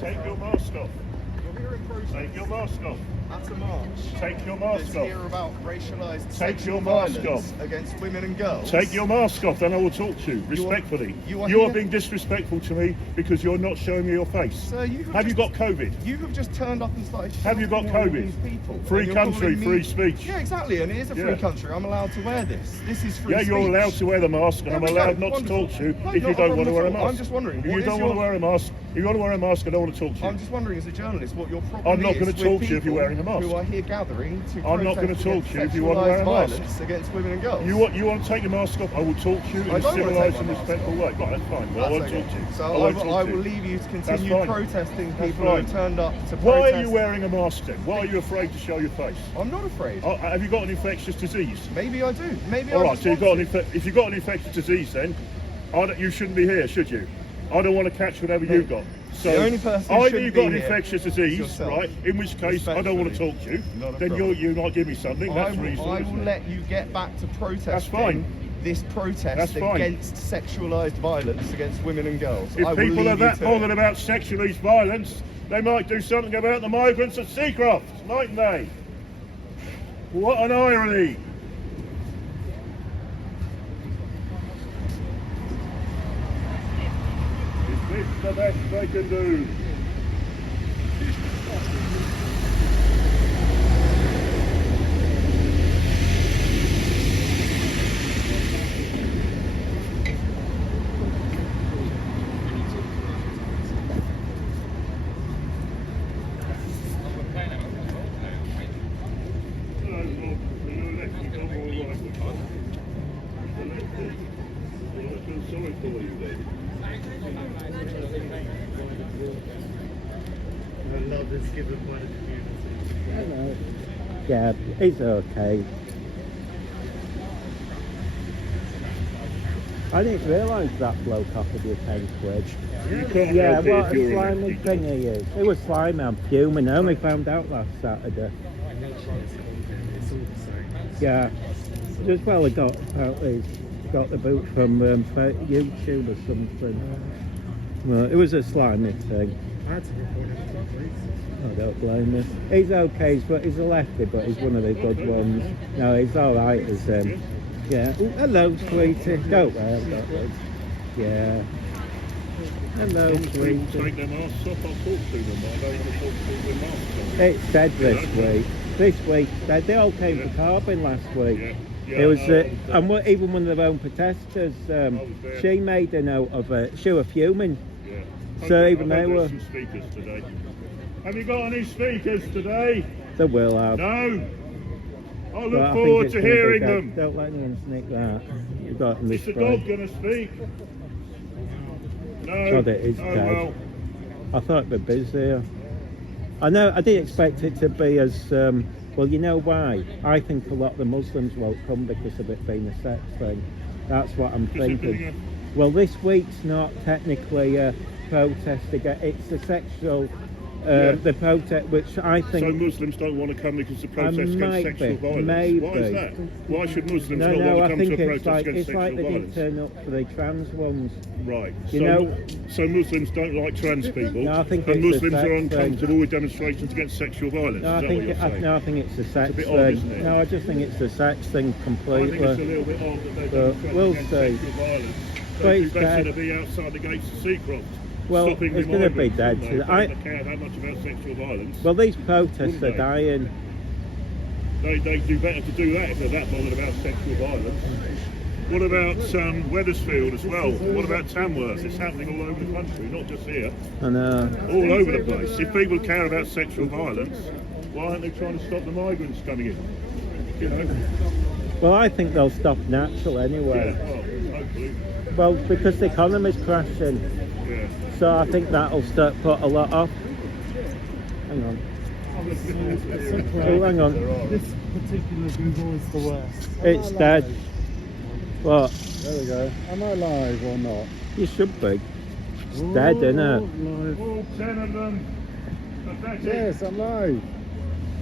Take your mask off. You're here in protest. Take your mask off. At a march. Take your mask It's off. here about racialised Take sexual your mask violence off. against women and girls. Take your mask off, then I will talk to you respectfully. You are You are here- being disrespectful to me because you're not showing me your face. Sir, Have you got COVID? You have just turned up and started Have you got shouting at all COVID? these people. Free And you're country, calling me- free speech. Yeah, exactly, and it is a free Yeah. country. I'm allowed to wear this. This is free Yeah, speech. you're allowed to wear the mask, and There I'm we go. allowed not Wonderful. to talk to you No, if you not a don't want to problem wear a at all. mask. I'm just wondering, If what you is don't your- want to wear a mask, if you want to wear a mask, I don't want to talk to you. I'm just wondering, as a journalist, what your problem I'm not is gonna with talk to you if you're people wearing a mask. who are here gathering to I'm not gonna protest talk against to you if you want to wear a sexualised mask. violence against women and girls. You want to take your mask off? I will talk to you in I a don't wanna civilised take and my mask respectful way. Right, that's fine. Well, I won't That's okay. talk to you. So won't I talk to will you. leave you to That's continue fine. protesting That's people who have fine. turned up to protest. Why are you wearing a mask then? Why are you afraid to show your face? I'm not afraid. Have you got an infectious disease? Maybe I do. Maybe All I right, just so you've want got if you've got an infectious disease, then you shouldn't be here, should you? I don't want to catch whatever you've got. So The only person who either shouldn't you've got an be here infectious is disease, yourself. right? In which case I don't want to talk to you. Not a Then problem. you might give me something. That's reasonable. I will isn't it? let you get back to protesting. That's fine. This protest That's fine. against sexualised violence against women and girls. If I will people leave are you that to bothered it. about sexualised violence, they might do something about the migrants at Seacroft, mightn't they? What an irony! Is this the best they can do? Sorry for you, baby. I love this given by the community. Hello. Yeah, it's okay. I didn't realise that bloke offered you 10 quid. You can't Yeah, help it what if a you're slimy elected. thing he is. It was slimy, I'm fuming. I only found out last Saturday. It's all the same. Yeah. Just well, I got apparently got the boot from YouTube or something. Well, it was a slimy thing. I had to report it to the police. I don't blame him. He's okay, but he's a lefty, but he's one of the good ones. No, he's alright as yeah. Ooh, hello, sweetie. Don't worry, I've got this. Yeah. Hello, As long as people sweetie. take their masks off, I'll talk to them. I don't want to talk to them with masks on. It's dead this week. This week, they all came Yeah. for Carbon last week. Yeah. It was, I and even one of their own protesters, there. she made a note of it. She was fuming. Yeah. So I even hope they there's were- some speakers today. Have you got any speakers today? They will have. No. I But look I think forward it's to gonna be hearing dead. them. Don't let anyone sneak that. You got in this Is the dog spray. going to speak? No. God, it is oh, dead. well. I thought it'd be busier. I know. I didn't expect it to be as. Well, you know why? I think a lot of the Muslims won't come because of it being a sex thing. That's what I'm Because it being thinking. Well, this week's not technically a protest against. It's a sexual. Yeah. The protest, which I think. So Muslims don't want to come because of protest against might sexual be, violence. maybe. Why is that? Why should Muslims No, not no, want I to come think to a it's protest like against it's like sexual they violence? didn't turn up for the trans ones. Right. You so, know- so Muslims don't like trans people, No, I think and it's a Muslims are sex thing. uncomfortable with demonstrations against sexual violence. No, I is that think what you're saying? no, I think it's a sex bit thing. odd, isn't it? No, I just think it's a sex thing I completely. think it's a little bit odd that they're But demonstrating we'll against see. sexual violence. But They'd be it's better dead. to be outside the gates of Seacroft. Well, stopping it's the going to be migrants, dead. wouldn't they? They don't care that much about sexual violence. Well, these protests Wouldn't are they? dying. They do better to do that if they're that bothered about sexual violence. What about Wethersfield as well? What about Tamworth? It's happening all over the country, not just here. And All over the place. If people care about sexual violence, why aren't they trying to stop the migrants coming in? You know? well, I think they'll stop natural Yeah, anyway. well, hopefully. Well, because the economy's crashing, Yeah. so I think that'll start put a lot off. Hang on. Oh, hang on. This particular Google is the worst. It's dead. What? There we go. Am I live or not? You should be. It's dead, isn't it? Live. All 10 of them. Pathetic. Yes, I'm live.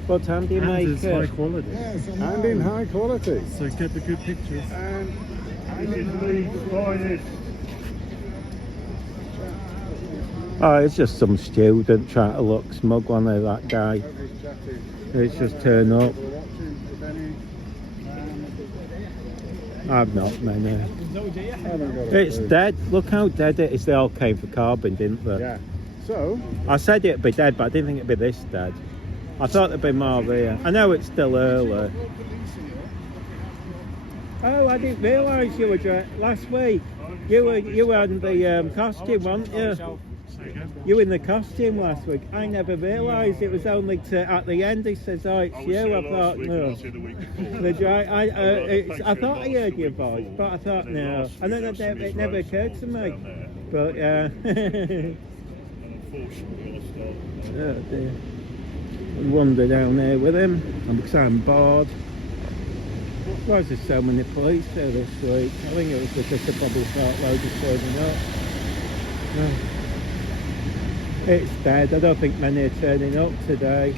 What time do you And make it's high it? quality. Yes, And in high quality. So get the good pictures. This is Leeds' finest. Oh, it's just some student trying to look smug, one of that guy. It's just turn up. I've not many. It's dead. Look how dead it is. They all came for carbon, didn't they? Yeah. So, I said it'd be dead, but I didn't think it'd be this dead. I thought there'd be more here. I know it's still early. Oh, I didn't realise you were last week. You were in the costume, weren't you? You were in the costume last week. I never realised it was only at the end. He says, "Oh, it's you." I thought no. I thought I heard your voice, but I thought no. And then it never occurred to me. But yeah. Oh dear. I wander down there with him because I'm bored. Why is there so many police there this week? I think it was because they probably thought loads of turning up. No. It's dead. I don't think many are turning up today.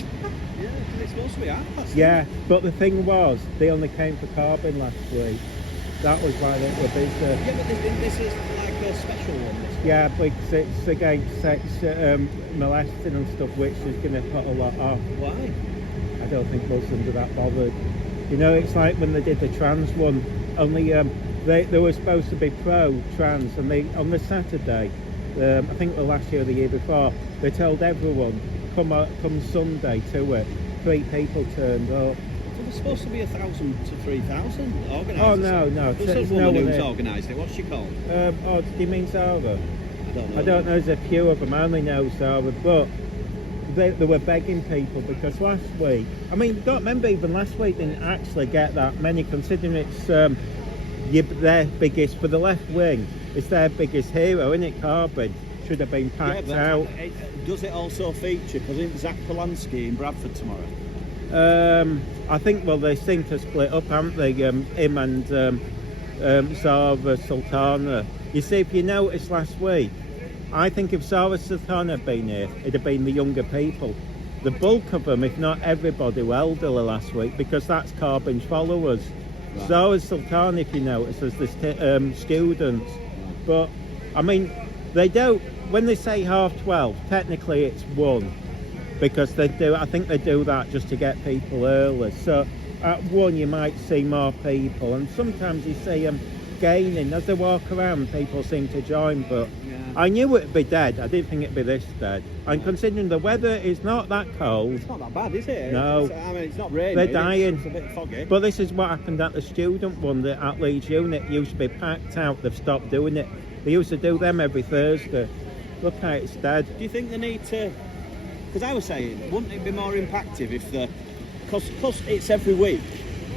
Yeah, it's supposed to be half. Yeah, but the thing was, they only came for carbon last week. That was why they were busy. Yeah, but this is like a special one. This one. Yeah, because it's against sex molesting and stuff, which is going to put a lot off. Why? I don't think Muslims are that bothered. You know, it's like when they did the trans one. Only they were supposed to be pro-trans, and they on the Saturday, I think the last year or the year before, they told everyone come Sunday to it. 3 people turned up. So there's supposed to be 1,000 to 3,000 organised. Oh no, There's a woman who's organised it. What's she called? Oh, do you mean Zara? I don't know. I don't know. There's a few of them. I only know Zara, but they were begging people because last week. I mean, don't remember even last week didn't actually get that many, considering it's their biggest for the left wing. It's their biggest hero, isn't it? Carbon should have been packed out. Does it also feature? Because isn't Zach Polanski in Bradford tomorrow? I think, well, they seem to split up, haven't they? Him and Zara Sultana. You see, if you noticed last week, I think if Zara Sultana had been here, it'd have been the younger people. The bulk of them, if not everybody, were elderly last week because that's Carbon's followers. Right. Zara Sultana, if you notice, as the students. But, I mean, they don't, when they say 12:30, technically it's 1. Because they do, I think they do that just to get people early. So at 1 you might see more people, and sometimes you see them gaining as they walk around. People seem to join, but yeah. I knew it'd be dead. I didn't think it'd be this dead. And considering the weather is not that cold, it's not that bad, is it? No, I mean, it's not raining. They're dying. It's a bit foggy. But this is what happened at the student one. That at Leeds unit used to be packed out. They've stopped doing it. They used to do them every Thursday. Look how it's dead. Do you think they need to? Because I was saying, wouldn't it be more impactful if because it's every week,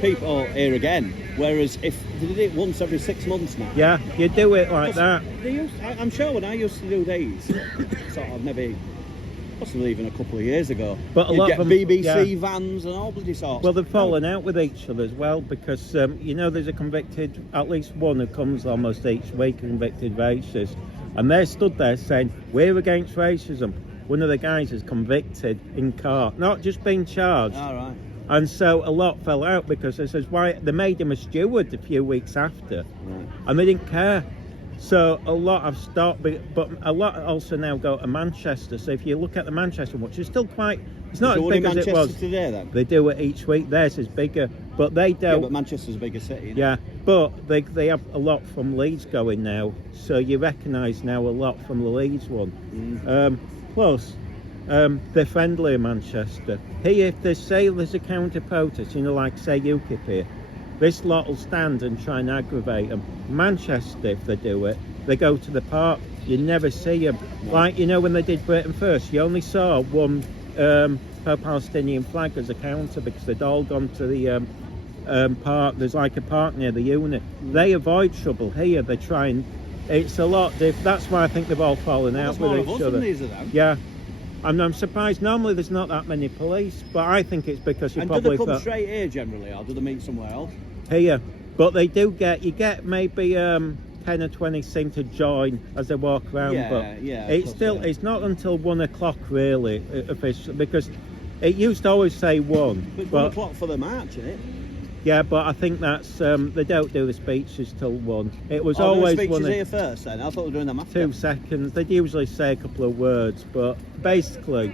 people here again, whereas if they did it once every 6 months now. Yeah, you do it like that. I'm sure when I used to do these, sort of maybe, possibly even a couple of years ago, but a lot get of them, BBC vans and all bloody sorts. Well, they've fallen out with each other as well because, you know, there's a convicted, at least one who comes almost each week, a convicted racist, and they're stood there saying, we're against racism. One of the guys is convicted in court, not just being charged. All right. And so a lot fell out because they says why they made him a steward a few weeks after, right. And they didn't care. So a lot have stopped, but a lot also now go to Manchester. So if you look at the Manchester one, which is still quite, it's not as big as it was. Today, then? They do it each week. Theirs is bigger, but they don't. Yeah, but Manchester's a bigger city. Isn't yeah, it? but they have a lot from Leeds going now, so you recognise now a lot from the Leeds one. Plus, they're friendly in Manchester. Here, if they say there's a counter protest, you know, like say UKIP here, this lot will stand and try and aggravate them. Manchester, if they do it, they go to the park. You never see them. No. Like, you know, when they did Britain First, you only saw one pro-Palestinian flag as a counter because they'd all gone to the park. There's like a park near the unit. They avoid trouble. Here, they try and... It's a lot different. That's why I think they've all fallen out with each other. Yeah. I'm surprised. Normally there's not that many police, but I think it's because you probably... And do they come straight here generally, or do they meet somewhere else? Here. But they do you get maybe 10 or 20 seem to join as they walk around, but it's not until 1 o'clock really, officially, because it used to always say 1. But 1 o'clock for the march, isn't it? Yeah, but I think that's they don't do the speeches till 1. It was Oh, always the speeches 1 here first then? I thought they were doing them after. 2 seconds. They'd usually say a couple of words, but basically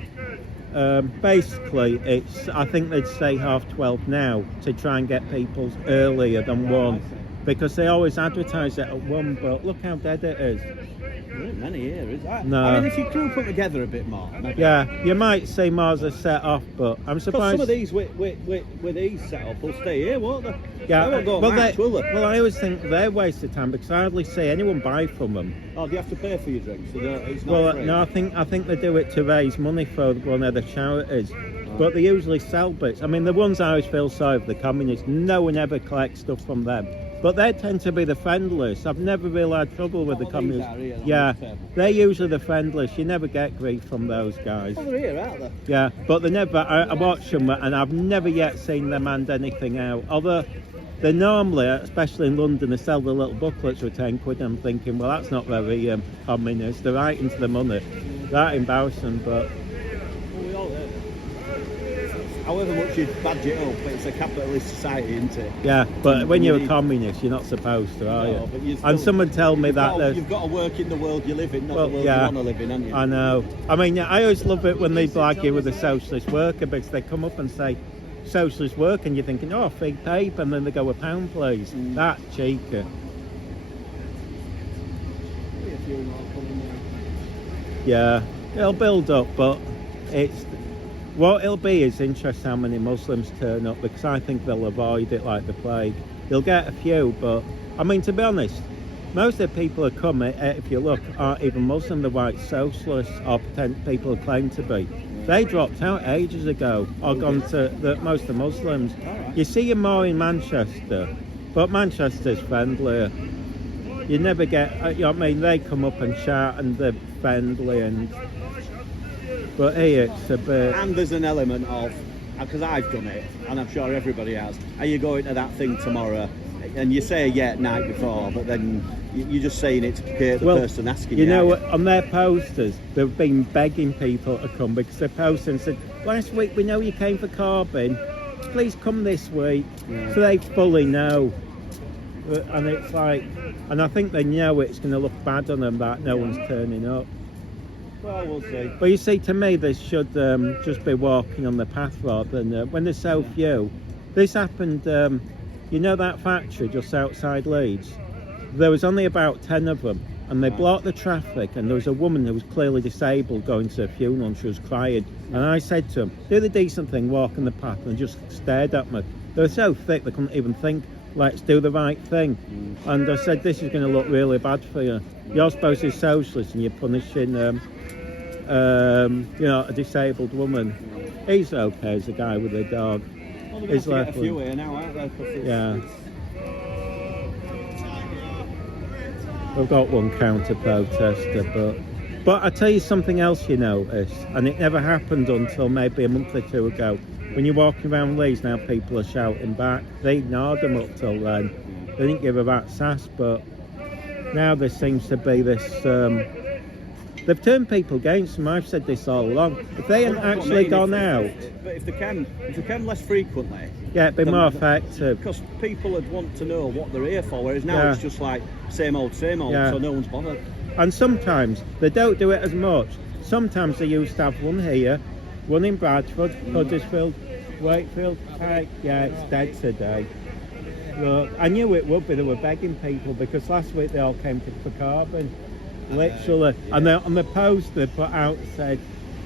it's, I think they'd say 12:30 now to try and get people earlier than 1, because they always advertise it at 1. But look how dead it is. There isn't many here, is there? No. I mean, if you group them together a bit more. Maybe. Yeah, you might say Mars are set off, but I'm Because surprised. some of these with these set up will stay here, won't they? Yeah, They won't go well, match, will they? well, I always think they're a waste of time because I hardly see anyone buy from them. Oh, do you have to pay for your drinks? So it's not Well, free? no, I think they do it to raise money for one of the charities, but they usually sell bits. I mean, the ones I always feel sorry for, the communists, no one ever collects stuff from them. But they tend to be the friendliest. I've never really had trouble with the These communists. are here on Yeah, this table. they're usually the friendliest. You never get grief from those guys. Oh, they're here, aren't they? Yeah, but they never. I watch them, and I've never yet seen them hand anything out. Although they normally, especially in London, they sell the little booklets for 10 quid. I'm thinking, well, that's not very communist. They're right into the money. That embarrassing, but Well, we all, however much you badge it up, it's a capitalist society, isn't it? yeah. But when you're a need- communist, you're not supposed to, are No, you? but you still- And someone tell me You've that got, there's. you've got to work in the world you live in, not Well, the world yeah. you want to live in, haven't you? I know. I mean, I always love it when they argue with a socialist worker because they come up and say socialist worker, and you're thinking, oh, fig paper, and then they go a pound, please. That cheeky. Yeah, it'll build up, but it's what it'll be is interesting how many Muslims turn up, because I think they'll avoid it like the plague. You'll get a few, but I mean, to be honest, most of the people who come, if you look, aren't even Muslim. They're white socialists or pretend people who claim to be. They dropped out ages ago or gone to most of the Muslims. You see them more in Manchester, but Manchester's friendlier. You never get, you know what I mean, they come up and chat and they're friendly, but here it's a bit. And there's an element of, because I've done it, and I'm sure everybody has, are you going to that thing tomorrow? And you say yeah night before, but then you're just saying it to prepare the person asking you. You know, out. on their posters, they've been begging people to come because they're posting and said, last week we know you came for Corbyn, please come this week. Yeah. So they fully know. And it's like, and I think they know it's going to look bad on them that no one's turning up. Well, we'll see. But you see, to me, they should just be walking on the path rather than when there's so few. This happened, you know that factory just outside Leeds? There was only about 10 of them, and they blocked the traffic, and there was a woman who was clearly disabled going to a funeral, and she was crying. And I said to them, do the decent thing, walk on the path, and just stared at me. They were so thick they couldn't even think, let's do the right thing. And I said, this is going to look really bad for you. You're supposed to be socialist, and you're punishing you know, a disabled woman. He's okay as a guy with a dog. Well, they're going to get a few here now, aren't they? 'Cause Yeah. We've got one counter protester, but I tell you something else you notice, and it never happened until maybe a month or two ago. When you're walking around Leeds now, people are shouting back. They ignored them up till then. They didn't give a rat's ass, but now there seems to be this. They've turned people against them. I've said this all along. If they hadn't That's what I actually mean, gone if- out, But if they came less frequently, yeah, it'd be then- more effective. because people would want to know what they're here for, whereas now Yeah. it's just like same old, Yeah. so no one's bothered. And sometimes they don't do it as much. Sometimes they used to have one here, one in Bradford, Huddersfield, Wakefield. Yeah, it's dead today. Look, I knew it would be. They were begging people because last week they all came for Corbyn, literally. And on the post they put out said,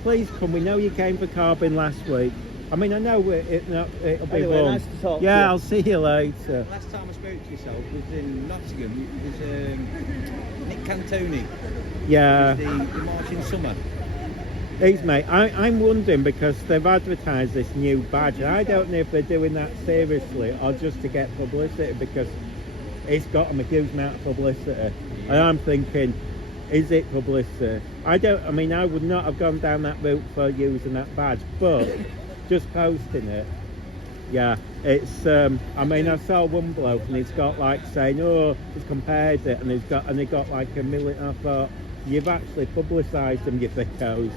"Please come. We know you came for Corbyn last week." I mean, I know it'll be Anyway, wrong. nice to talk to Yeah, you. I'll see you later. Last time I spoke to yourself was in Nottingham. It was Nick Cantoni. Yeah. The March in Summer. He's mate. I'm wondering because they've advertised this new badge, and I don't know if they're doing that seriously or just to get publicity, because it's got them a huge amount of publicity. And I'm thinking, is it publicity? I mean, I would not have gone down that route for using that badge, but just posting it. Yeah, it's. I mean, I saw one bloke and he's got like saying, "Oh, he's compared it," and he got like 1 million. I thought, you've actually publicised them, you thickos.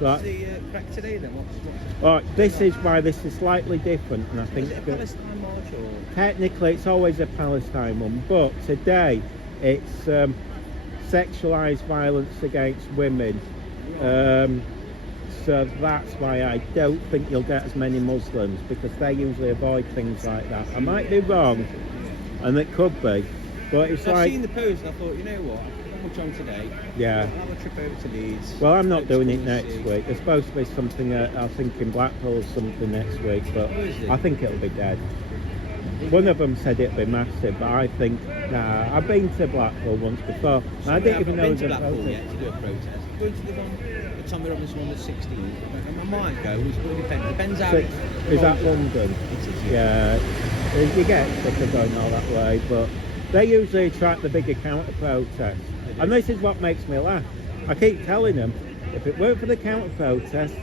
What's Right. the crack today then? What's Right, this is why this is slightly different, and I think is it a that Palestine march or? technically it's always a Palestine one, but today it's sexualised violence against women. So that's why I don't think you'll get as many Muslims, because they usually avoid things like that. I might be wrong, and it could be, but it's I've like, seen the post and I thought, you know what, I've got much on today. yeah. I'll have a trip over to Leeds. Well, I'm not Go doing to it the next sea. week. There's supposed to be something, I think in Blackpool or something next week, but Oh, is it? I think it'll be dead. One of them said it'd be massive, but I think, nah, I've been to Blackpool once before, and I didn't even know I've it been was to a Blackpool protest. yet to do a protest. Going to the one, the Tommy Robinson one that's 16. I might go, it depends how So, it is that rolls out. London? It is, Yeah, you get sick of going all that way, but they usually attract the bigger counter-protests. And this is what makes me laugh. I keep telling them, if it weren't for the counter-protests,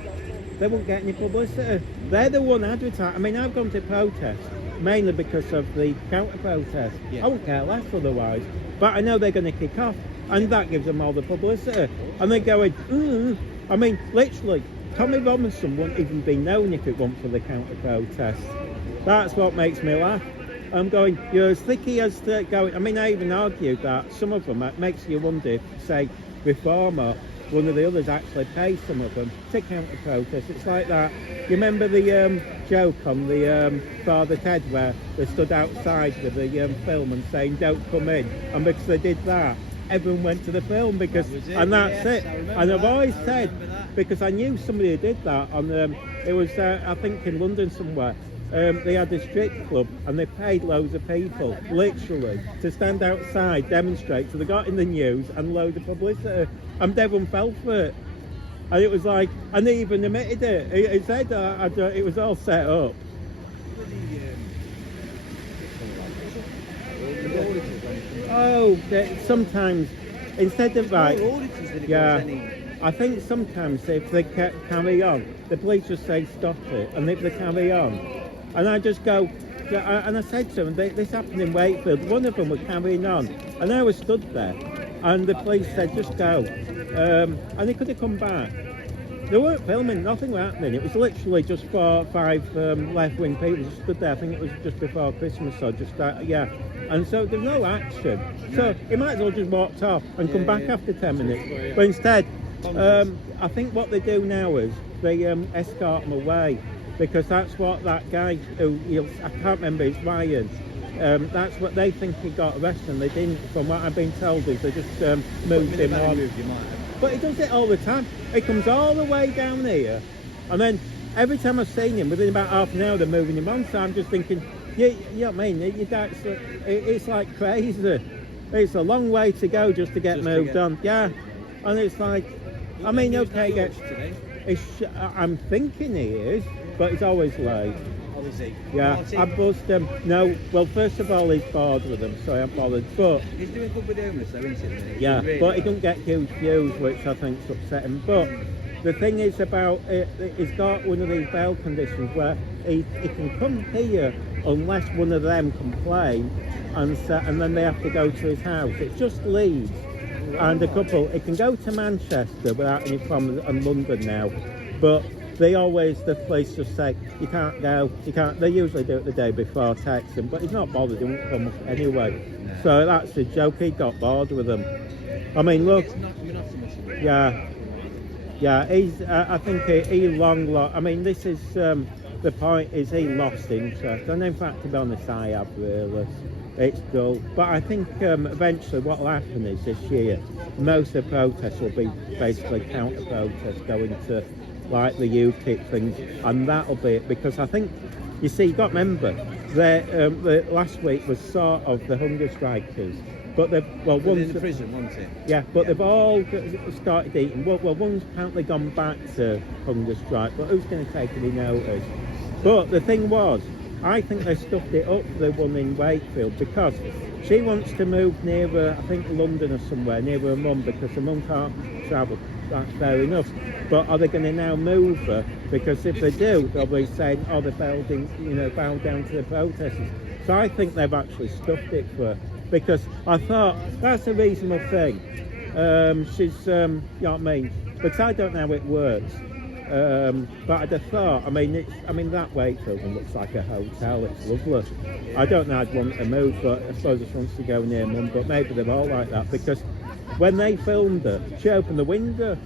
they won't get any publicity. They're the one advertising. I mean, I've gone to protests mainly because of the counter-protest. Yeah. I wouldn't care less otherwise. But I know they're going to kick off, and that gives them all the publicity. And they're going, I mean, literally, Tommy Robinson wouldn't even be known if it weren't for the counter-protest. That's what makes me laugh. I'm going, you're as thicky as the going. I mean, I even argued that some of them, it makes you wonder if, say, Reform or one of the others actually pay some of them to counter-protest. It's like that. You remember the joke on the Father Ted where they stood outside with the film and saying, don't come in. And because they did that, everyone went to the film because, That was it, and that's yes, it. I remember And I've that, always I said, remember that. because I knew somebody who did that on, it was, I think in London somewhere. They had a strip club and they paid loads of people, literally, to stand outside, demonstrate. So they got in the news and loads of publicity. And everyone fell for it. And it was like, and they even admitted it. He said it was all set up. Oh, sometimes, instead of like, yeah, I think sometimes if they carry on, the police just say stop it, and if they carry on, and I just go, and I said to them, this happened in Wakefield, one of them was carrying on, and I was stood there, and the police said just go, and they could have come back. They weren't filming, nothing was happening. It was literally just 4 or 5 left-wing people just stood there. I think it was just before Christmas or just yeah. And so there's no action. So he might as well just walked off and come back after 10 minutes. But instead, I think what they do now is they escort them away, because that's what that guy who I can't remember, it's Ryan. That's what they think he got arrested, and they didn't. From what I've been told, is they just moved him on. But he does it all the time. He comes all the way down here, and then every time I've seen him, within about half an hour, they're moving him on. So I'm just thinking, you know what I mean? It's like crazy. It's a long way to go just to get moved on. Yeah, and it's like, I mean, okay, I'm thinking he is, but he's always late. Yeah, I buzzed him. No, well, first of all, he's bored with them, so I haven't bothered. But He's doing good with the homeless, though, isn't he? yeah, Really but he well. don't get huge views, which I think's upsetting. But the thing is about it, he's got one of these bail conditions where he can come here unless one of them complain, and then they have to go to his house. It's just Leeds and a couple. He can go to Manchester without any problems, and London now, but the police just say, you can't go, you can't. They usually do it the day before, text him, but he's not bothered, he won't come up anyway. No. So that's a joke, he got bored with them. I mean, look, It's not, you're not so much of a- yeah, he's, I think he long lost, I mean, this is, the point is he lost interest, and in fact, to be honest, I have really. It's dull, but I think eventually what will happen is this year, most of the protests will be basically counter-protests going to like the UKIP things, and that'll be it, because I think, you see, you got to remember, the last week was sort of the hunger strikers, but they've, well, Within one's the prison, wasn't it? yeah, but they've all started eating. Well, one's apparently gone back to hunger strike, but who's going to take any notice? But the thing was, I think they stuffed it up, the one in Wakefield, because she wants to move nearer, I think London or somewhere, near her mum, because her mum can't travel. That's fair enough. But are they going to now move her? Because if they do, they'll be saying, oh, they're bowed down to the protesters. So I think they've actually stuffed it for her, because I thought that's a reasonable thing. She's, you know what I mean? because I don't know how it works. But I'd have thought, I mean that Wakefield looks like a hotel, it's lovely. I don't know I'd want to move, but I suppose I just wants to go near Mum, but maybe they're all like that, because when they filmed her, she opened the window,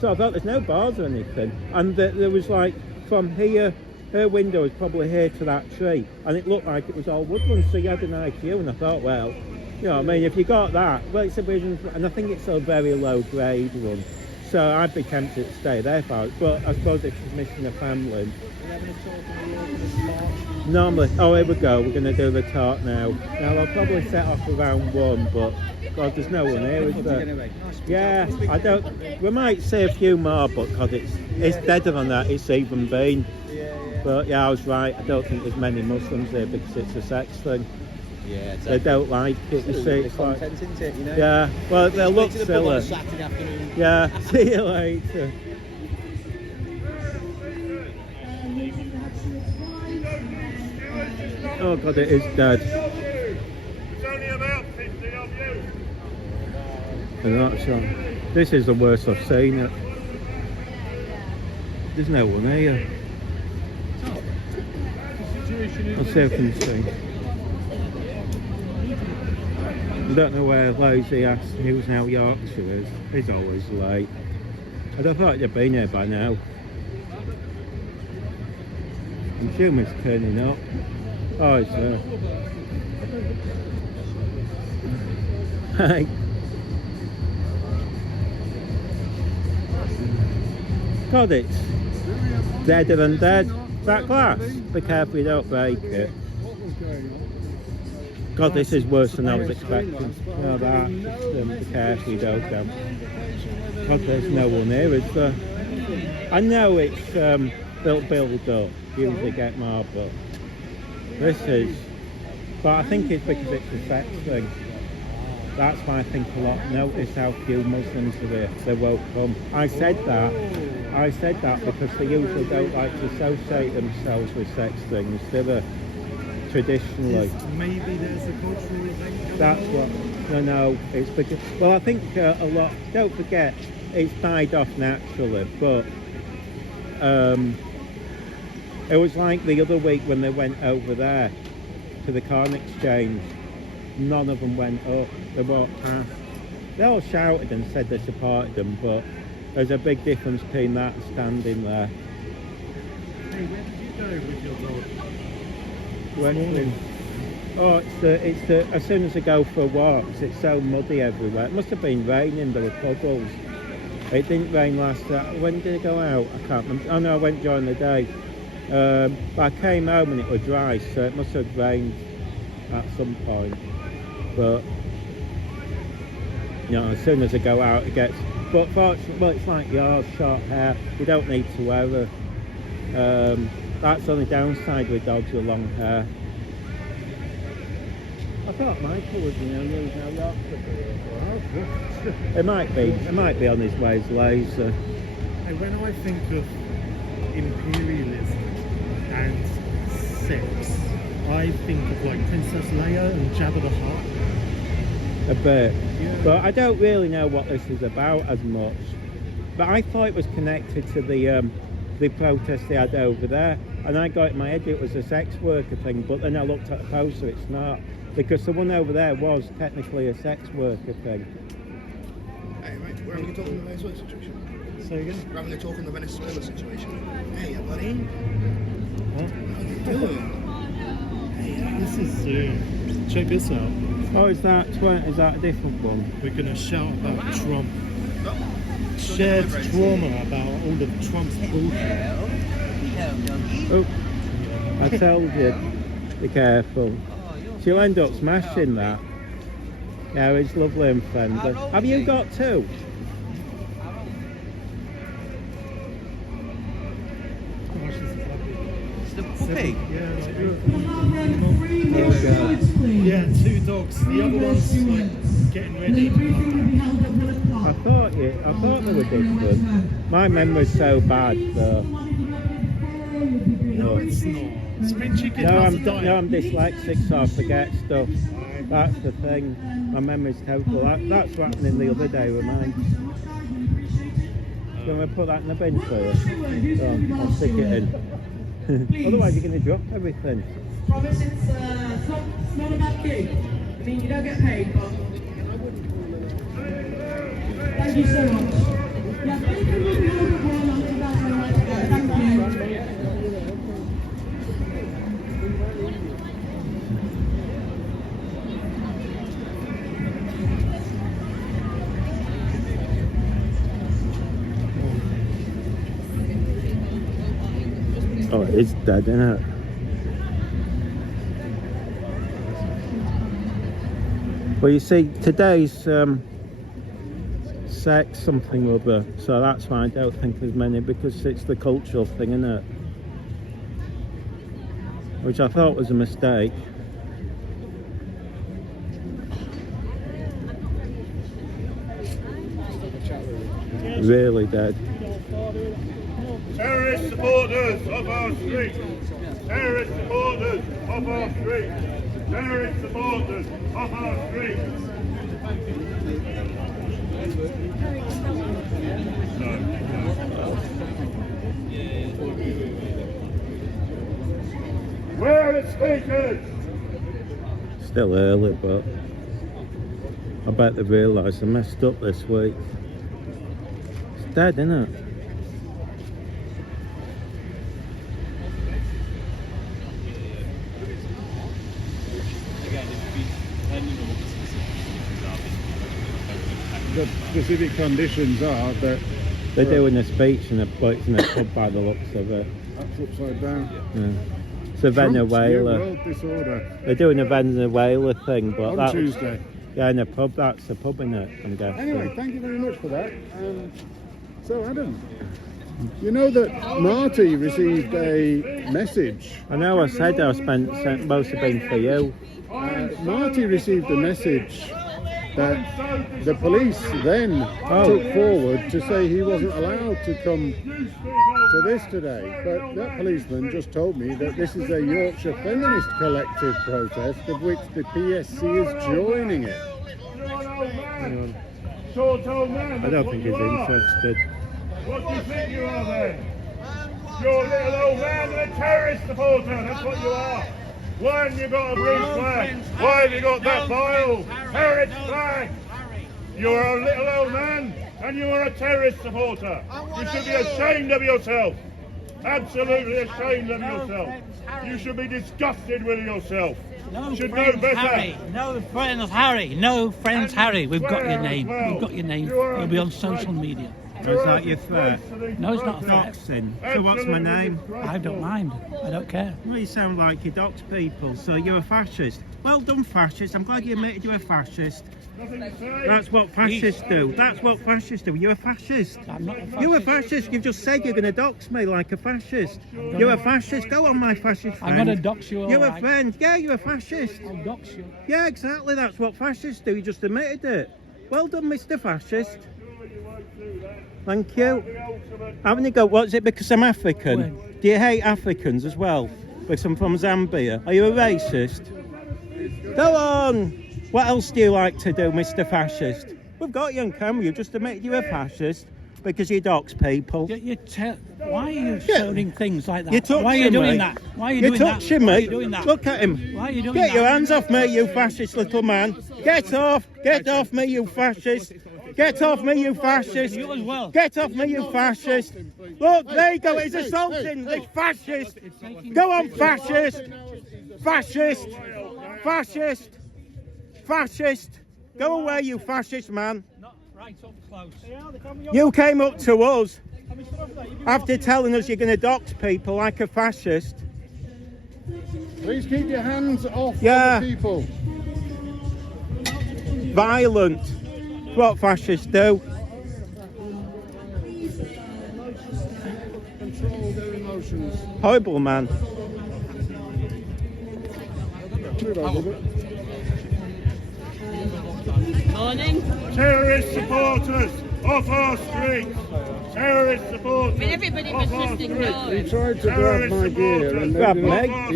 so I thought there's no bars or anything, and there was like, from here, her window was probably here to that tree, and it looked like it was all woodland, so you had an nice view, and I thought, well, you know what I mean, if you got that, well, it's a vision, and I think it's a very low grade one. So I'd be tempted to stay there for it, but I suppose if she's missing a family. Normally, oh here we go, we're going to do the talk now. Now I'll probably set off around 1, but God, there's no one here, is there? Yeah, I don't, we might see a few more, but God, it's deader than that it's even been. But yeah, I was right, I don't think there's many Muslims here because it's a sex thing. Yeah, exactly. They don't like it, you see. It's like, content, isn't it, you know? Yeah, well, they'll look To the pub on a silly. Saturday afternoon. Yeah, see you later. Oh God, it is dead. It's only about 50 of you. And that's this is the worst I've seen it. There's no one here. I'll see if I can see. I don't know where Lazy Ass News Now Yorkshire is. He's always late. I'd have thought he'd have been here by now. I'm assuming it's turning up. Oh, it's there. Hey. God, it's deader than dead. That glass, be careful you don't break it. God, this is worse than I was expecting. No, that, be careful you don't go. God, there's no one here, is there? I know it's built up, usually get more, but this is, but I think it's because it's a sex thing. That's why I think a lot notice how few Muslims are here. They won't come. I said that because they usually don't like to associate themselves with sex things, do they? Traditionally. Maybe there's a cultural event. That's what. No, it's because. Well, I think a lot. Don't forget, it's died off naturally, but it was like the other week when they went over there to the corn exchange. None of them went up. They walked past. They all shouted and said they supported them, but there's a big difference between that and standing there. Hey, where did you go with your dog? Oh, it's the as soon as I go for walks, it's so muddy everywhere. It must have been raining, there were puddles. It didn't rain last night. When did I go out? I can't remember. Oh no, I went during the day. But I came home and it was dry, so it must have rained at some point. But you know, as soon as I go out it gets, but fortunately, well, it's like yours, short hair, you don't need to wear it. That's the only downside with dogs with long hair. I thought Michael was News Now Yorkshire. It might be on his way as laser. Hey, when I think of imperialism and sex, I think of like Princess Leia and Jabba the Hutt. A bit. Yeah. But I don't really know what this is about as much. But I thought it was connected to the protest they had over there, and I got in my head it was a sex worker thing, but then I looked at the poster, it's not, because the one over there was technically a sex worker thing. Hey, mate, we're having a talk on the Venezuela situation. Say again? We're having a talk on the Venezuela situation. Hey, buddy. What? How you doing? This is check this out. Oh, is that a different one? We're going to shout about Trump. Shared trauma about all of Trump's bullshit. Oh, I told you, be careful. She'll end up smashing that. Yeah, it's lovely and friendly. Have you got two? It's the puppy. Yeah, 2 dogs. The other one's like getting ready. I thought they were different. My memory's so bad, though. No, it's not. Spring chicken has a diet. I'm dyslexic, so I forget stuff. That's the thing. My memory's terrible. That's what happened the other day with mine. Can we put that in the bin for you? Go on, I'll stick it in. Otherwise you're going to drop everything. Promise it's not a bad gig. I mean, you don't get paid, but... Thank you so much. Yeah, thank you for the help of one on 2009. Thank you. Oh, it is dead, isn't it? Well, you see, today's sex something or other, so that's why I don't think there's many, because it's the cultural thing, isn't it? Which I thought was a mistake. Really dead. Terrorist supporters off our streets! Terrorist supporters off our streets! Terrorist supporters off our streets! No. Where are the speakers? Still early, but I bet they've realised they messed up this week. It's dead, isn't it? The specific conditions are that They're doing a speech in a place in a pub by the looks of it. that's upside down. Yeah. It's a Trump's new Venezuela. world disorder They're doing a Venezuela thing, but on that's Tuesday. yeah, in a pub. That's a pub, in it, I'm guessing. Anyway, thank you very much for that. So, Adam, you know that Marty received a message. I know. I said I sent most have been for you. Marty received a message that the police then took forward to say he wasn't allowed to come to this today. But that policeman just told me that this is a Yorkshire Feminist Collective protest of which the PSC is joining it. I don't think he's interested. What do you think you are then? You're a little old man and a terrorist supporter, that's what you are. Why haven't you got a blue flag? Why have you got that vile terrorist flag? You are a little old man and you are a terrorist supporter. You should be ashamed of yourself. Absolutely ashamed of yourself. You should be disgusted with yourself. No You should know friends, better. Harry. No friends, Harry. No friends, Harry. We've got your name. We've got your name. It'll be on social media. Is that your threat? No, it's not a threat. Doxing. So what's my name? I don't mind. I don't care. Well, you sound like you dox people, so you're a fascist. Well done, fascist. I'm glad you admitted you're a fascist. That's what fascists do. That's what fascists do. You're a fascist. I'm not a fascist. You're a fascist. You've just said you're going to dox me like a fascist. You're a fascist. Go on, my fascist friend. I'm going to dox you, all You're a right. friend. Yeah, you're a fascist. I'll dox you. Yeah, exactly. That's what fascists do. You just admitted it. Well done, Mr. Fascist. Thank you. Haven't you got, what's it, because I'm African? Do you hate Africans as well? Because I'm from Zambia. Are you a racist? Go on! What else do you like to do, Mr. Fascist? We've got you on camera, you just admitted you're a fascist because you dox people. Why are you shouting things like that? You're touching Why are you doing me. that? Why are you You're doing that? touching Why are me. you doing that? Look at him. Why are you doing Get that? your hands off me, you fascist little man. Get off. Get off me, you fascist. Get off me, you fascist. You as well. Get off me, you fascist. Look, there you go. He's assaulting this fascist. Go on, fascist. Fascist. Fascist. Fascist. Go away, you fascist man. Not right up close. You came up to us after telling us you're going to dox people like a fascist. Please keep your hands off Yeah. other people. Violent. What fascists do. Control their emotions. Horrible man. Move over a bit. Morning. Terrorist supporters off our streets. Terrorist supporters. I mean, everybody was just ignored. He tried to grab my gear and Grab then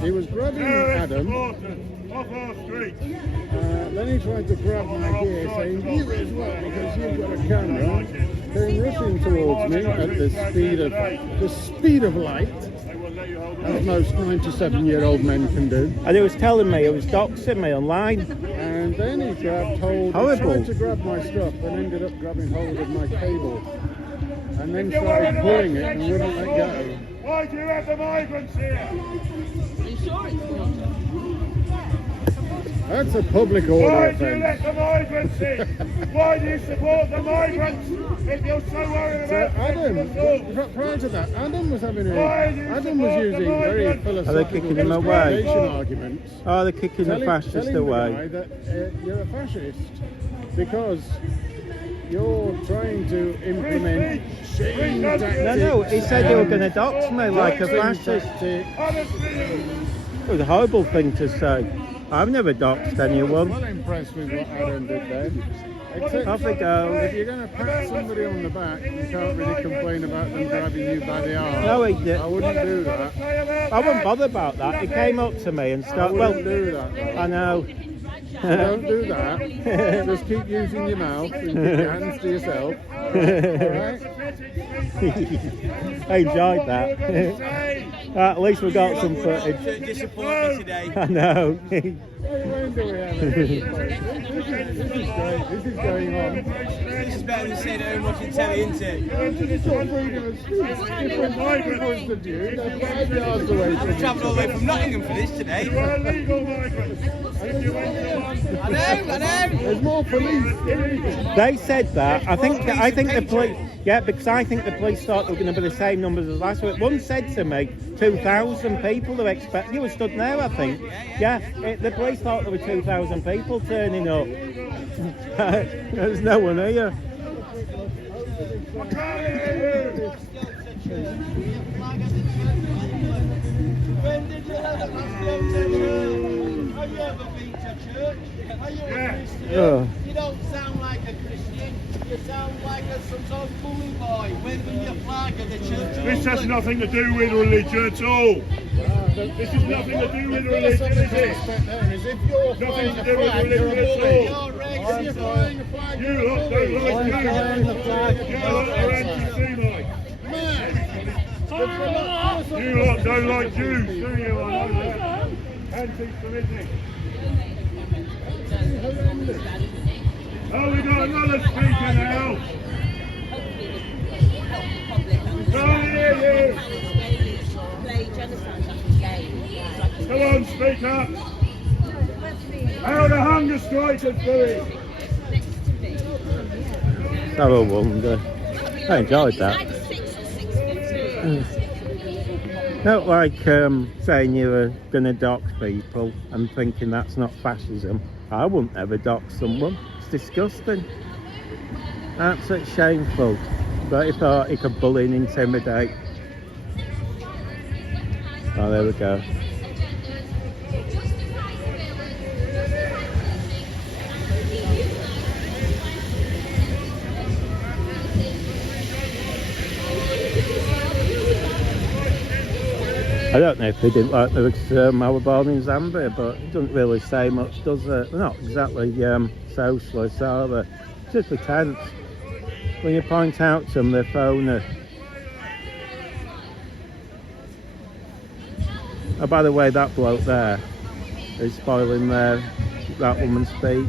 he was grabbing Terrorist Adam. supporters off our streets. Then he tried to grab my gear, saying, you as well, because you've got a camera, came rushing towards towards me at the speed of light, as most 97-year-old men can do. And he was telling me he was doxing me online. And then he tried to grab my stuff and ended up grabbing hold of my cable. And then started pulling it and wouldn't let go. Why do you have the migrants here? Are you sure it's not? That's a public order Why do you offence. let the migrants in? Why do you support the migrants if you're so worried So about Adam, prior to that, Adam was using very philosophical kicking him away? justification arguments. Oh, they're kicking the fascist telling away. the guy that you're a fascist because you're trying to implement shame tactics. No, he said they were going to dox me like a fascist. tactics. It was a horrible thing to say. I've never doxed anyone. Well impressed with what Adam did then. Except Off we go. if you're going to pat somebody on the back, you can't really complain about them grabbing you by the arm. No, he did. I wouldn't do that. I wouldn't bother about that. He came up to me and I started. wouldn't Well, do that. Though. I know. Don't do that. Just keep using your mouth and keep your hands to yourself. Alright? I enjoyed that. At least we got some footage. Disappointed today. I know. When do we have it? This is great. This is going on. This is better than sitting at home watching telly, isn't it? It's all freedom of speech. Different points of view. They're 5 yards away from I've travelled all the way from Nottingham for this today. You are illegal migrants. If you went to one, I know. There's more police illegal. They said that. I think the police. Yeah, because I think the police thought they were going to be the same numbers as last week. One said to me, 2,000 people are expecting. You were stood there, I think. Yeah, the police thought there were 2,000 people turning up. There's no one here. When did you have to go to church? Have you ever been to church? Are you a Christian? You don't sound like a Christian. You sound like some sort of bully boy waving your flag at the church. this has nothing to do with religion at all. This has nothing to do with religion, is it? If you're Nothing flying to a do with flag, you're a religion bully. at all. If you're flying a flag, You you're a lot bully. don't like Jews. You lot are anti-Semite. You lot don't like Jews, do you? I know that. Anti-Semitic. Oh, we got another speaker now. Can't hear you. Come on, speak up. How the hunger strikers doing? Have a wonder. I enjoyed that. Not like saying you were going to dox people and thinking that's not fascism. I wouldn't ever dox someone. It's disgusting. Absolutely shameful. But he thought he could bully and intimidate. Oh, there we go. I don't know if they didn't like the I were born in Zambia, but it doesn't really say much, does it? They're not exactly socialists, are they? It's just pretense. When you point out to them, they're phony. Oh, by the way, that bloke there is spoiling that woman's speech.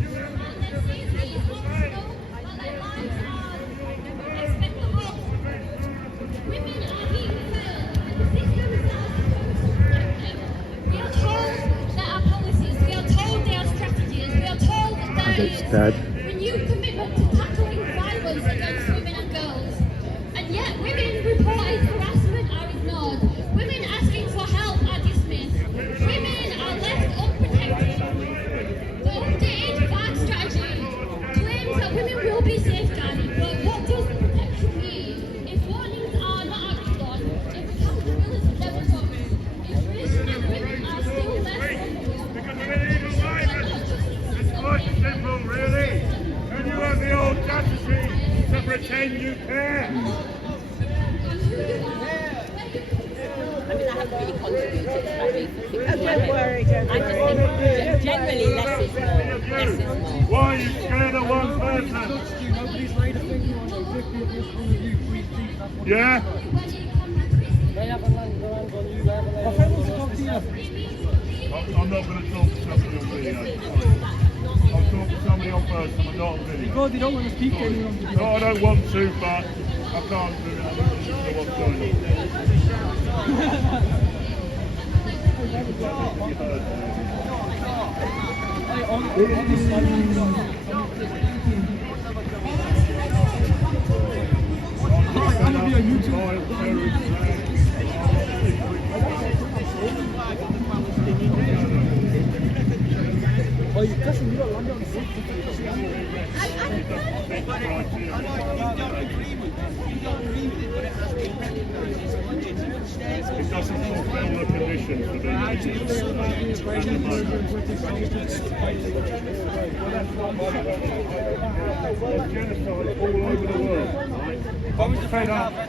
It's dead. Renewed commitment to tackling violence against women and girls. And yet women reported harassment are ignored. Women asking for help are dismissed. Women are left unprotected. The updated VAC strategy claims that women will be safeguarded, but what does protection mean? If warnings are not acted on, if accountability never comes, if women and women are still left Quite simple, really. And you have the audacity to pretend you care. I mean, I haven't really contributed to that. Don't worry. I just think generally less is more. Less is more. Why are you scared of one person? Nobody's made a thing on those 50 of this one of you 3G Yeah? I'm not going to talk to somebody on video. I'll talk to somebody on person, but not on video. God, they don't want to speak to anyone on video. No, I don't want to, but I can't do it. I don't know what's going I'm going to be a YouTuber. Oh, you listen, you don't land on the seat. It doesn't fulfill the conditions for being There's genocide all over the world. I'm fed up. How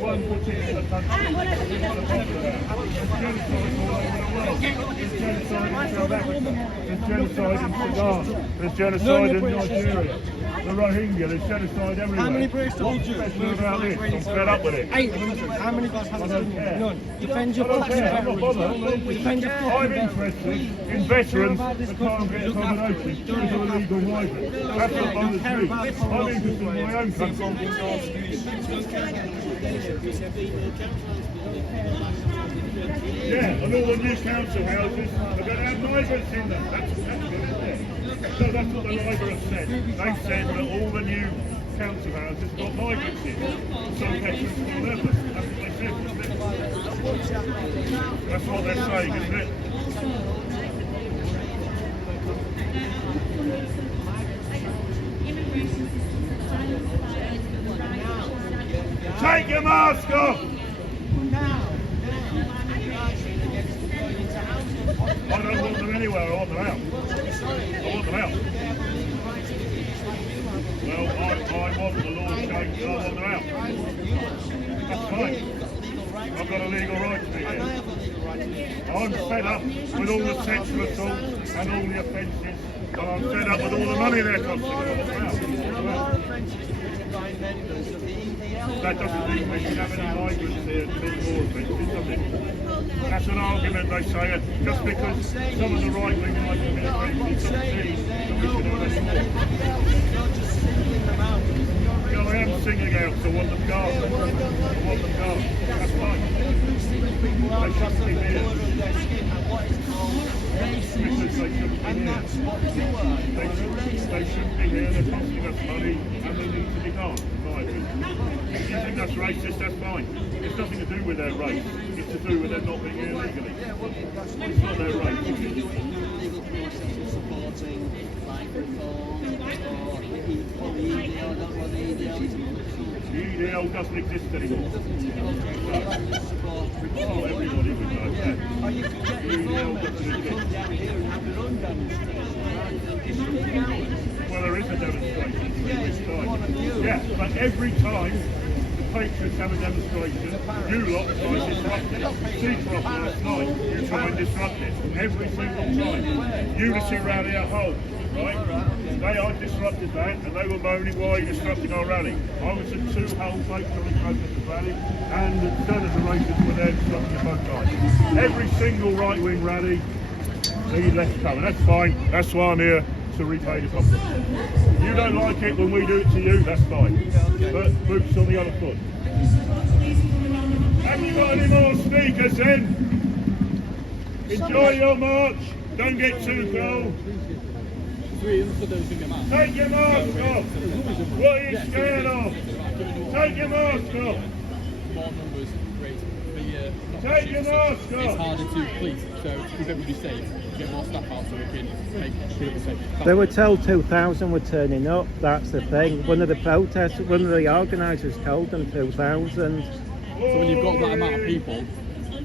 one particular country. There's genocide all over the world. There's genocide in South Africa. There's genocide in Sudan. There's genocide in Nigeria. The Rohingya, there's genocide everywhere. How many British What's special about this? I'm fed up with it. How many guys have done it? None. Defend your I don't care, I'm not bothered. Defend your I'm interested in veterans that can't get accommodation due to illegal migrants. That's what bothers me. I'm interested in my own country. Yeah, and all the new council houses are going to have migrants in them. That's good, isn't it? So that's what the Labour have said. They said that all the new council houses got migrants in. So veterans will live them. That's what they said, isn't it? That's what they're saying, isn't it? Take your mask off! I don't want them anywhere, I want them out. I want them out. Well, I want the law changed, I want them out. That's fine. I've got a legal right to be here. I'm fed up with all the sexual assaults and all the offences, and I'm fed up with all the money they're costing. I want them out. That doesn't mean we should have any migrants here to be more offences, does it? That's an argument they say, and just because some of the right-wing might have been offences doesn't mean that we should have them more. Yeah, I am singing out, so I want them gone. I want them gone. That's fine. They shouldn't be here. Because they shouldn't be here. They shouldn't be here, they're costing us money, and they need to be gone. If you think that's racist, that's fine. It's nothing to do with their race. It's to do with them not being here legally. It's not their race. The EDL doesn't exist anymore. Oh, everybody would know that. The EDL doesn't exist. Well, there is a demonstration this time. Yeah, but every time the Patriots have a demonstration, you lot try and disrupt it. Seacroft last night, you try and disrupt it. Every single time. Unity rally at home, right? I disrupted that, and they were moaning, why are you disrupting our rally? I was at 2 whole faithfully protested rally, and the senator racists were there disrupting the both guys. Every single right-wing rally, he left cover. That's fine. That's why I'm here, to repay the compliment. You don't like it when we do it to you, that's fine. But boots on the other foot. Have you got any more speakers then? Enjoy your march. Don't get too cold. Take your mask off. What are you scared of? Take your mask off. More numbers, great. But take your mask off. It's harder to police, so to keep everybody safe, get more staff out so we can make people safe. They were told 2,000 were turning up, that's the thing. One of the protests, one of the organisers told them 2,000. So when you've got that amount of people,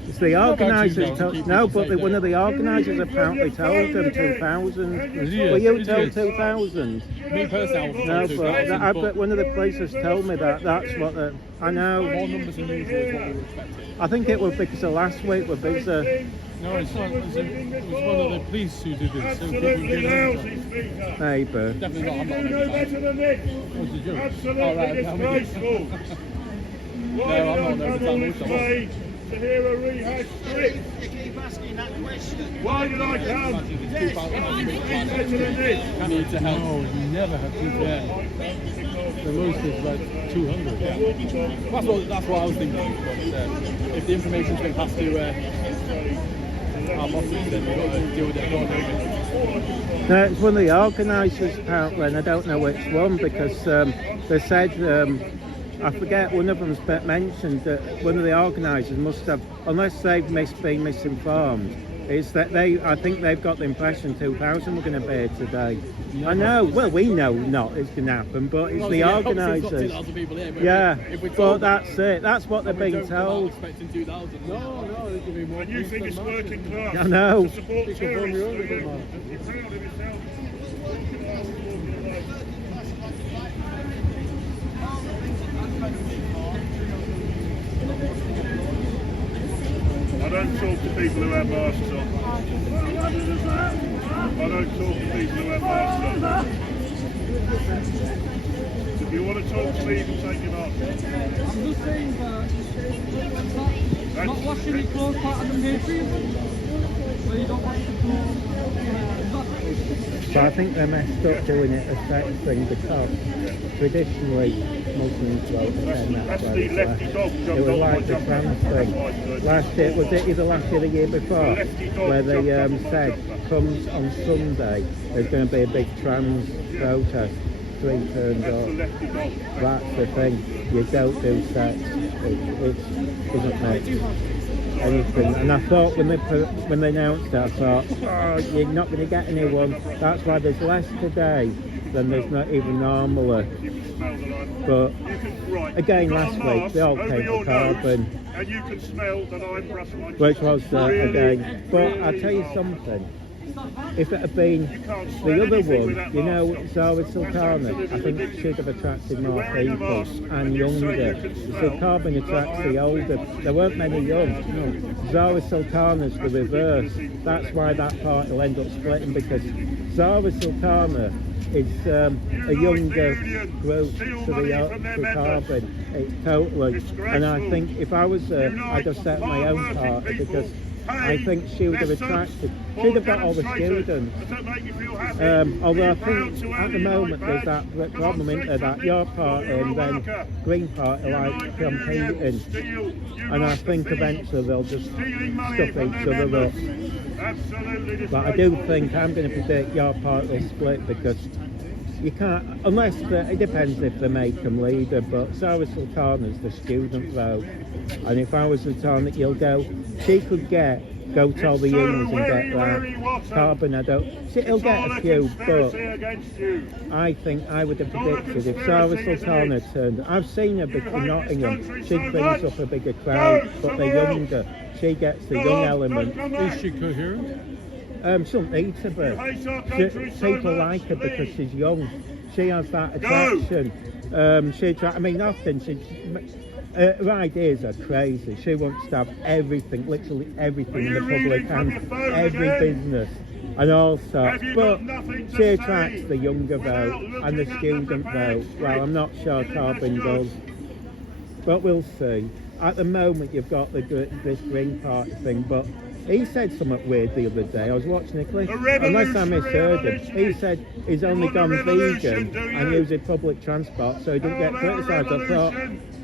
it's the organisers told, no, but one of the organisers apparently told them 2,000. Were you told 2,000? Me personally, no, but one of the places told me that. That's what I know. More numbers than usual is what we were expecting. I think it was because of last week were busy. No, No, it's not. It was one of the police who did it. So Absolutely lousy speaker. Neighbour. Definitely You not. I'm not do no better than this. What's the joke? Absolutely disgraceful. Why No, I'm did I not come all nervous. this way to hear a rehashed script? You keep asking that question. Why did I come? Better than this. Can need to help. No, you never have to. Yeah. The most is like 200. That's what I was thinking. But, if the information's been passed to our bosses, then we've got to deal with it. No, it's one of the organisers apparently, and I don't know which one because they said, I forget, one of them's mentioned that one of the organisers must have, unless they've been misinformed, is that I think they've got the impression 2,000 were going to be here today. I know, well we know not it's going to happen, but it's the organisers. Yeah, but that's it, that's what they're being told. Expecting 2,000. No, there could be more. And you think it's working class? I know. To support terrorists, do you? You're proud of yourself. I don't talk to people who have masks on. I don't talk to people who have masks on. If you want to talk to me, you can take your mask off. I'm just saying that not washing your clothes part of the military, where you don't wash your clothes. So I think they're messed up doing it as sex thing because traditionally Muslims won't attend that. That's the lefty dog It jumped was off my like the jumper. trans thing. Last year, was it either last year or the year before, where they said, comes on Sunday, there's going to be a big trans protest, 3 turned up. That's the thing, you don't do sex, it doesn't make anything. And I thought when they announced it, I thought, oh, you're not going to get anyone. That's why there's less today than there's not even normally. But again, last week they all came to Carbon, and you can smell that I'm brushing my which was again. But I'll tell you something. If it had been the other one, you know, Zara Sultana, I think it should have attracted more people and younger. So Carbon attracts the older. There weren't many young. No. Zara Sultana's the reverse. That's why that party will end up splitting, because Zara Sultana is a younger group to Carbon. It's totally. And I think if I was I'd have set my own party, because I think she would have attracted, she'd have got all the students. Although I think at the moment there's that problem, isn't there, that your party and then Green Party like competing. And I think eventually they'll just stuff each other up. But I do think I'm going to predict your party will split, because you can't, unless it depends if they make them leader, but Zara Sultana's the student vote. And if I was Sultana, you'll go, she could go to all the unions and get that. Carbon, I don't, he'll get a few, but I think I would have predicted if Zara Sultana turned, I've seen her in Nottingham, she brings up a bigger crowd, but they're younger, she gets the young element. Is she coherent? Some need to be. People like her because she's young. She has that attraction. I mean, often her ideas are crazy. She wants to have everything, literally everything in the public hands, every business and all sorts. But she attracts the younger vote and the student vote. Well, I'm not sure Carbon does, but we'll see. At the moment, you've got this Green Party thing, but he said something weird the other day. I was watching a clip, unless I misheard him. He said he's only gone vegan and using public transport so he didn't get criticised. I thought,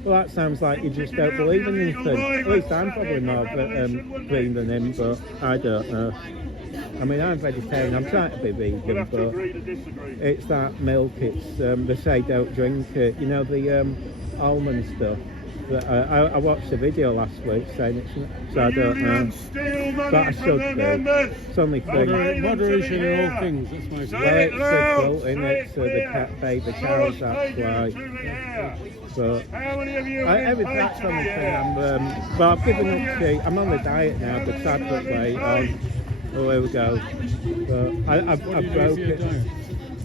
well, that sounds like you just don't believe in anything. At least I'm probably more green than him, but I don't know. I mean, I'm vegetarian, I'm trying to be vegan, but it's that milk, it's, they say don't drink it. You know, the almond stuff. I watched a video last week saying it's not, so I don't know, but I should do. It's only thing. Moderation in all things, that's my point. Well, it's the quilting, it's the cat baby cows, that's why. But that's the only thing but I've given up to, I'm on the diet now, but sad but weight on. Oh, here we go. But I've broke it.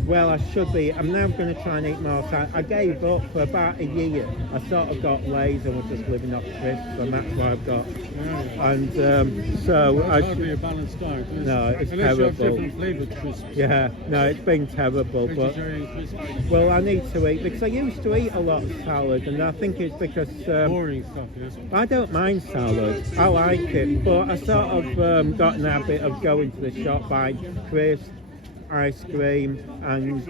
Well, I should be. I'm now going to try and eat more. So I gave up for about a year. I sort of got lazy and was just living off crisps, and that's what I've got. And so That's hardly a balanced diet. No, it's unless terrible. you have different flavoured crisps. Yeah, no, it's been terrible. But Vegetarian crisps. well, I need to eat because I used to eat a lot of salad, and I think it's because Boring stuff, yes. I don't mind salad. I like it, but I sort of got in the habit of going to the shop, buying crisps, ice cream and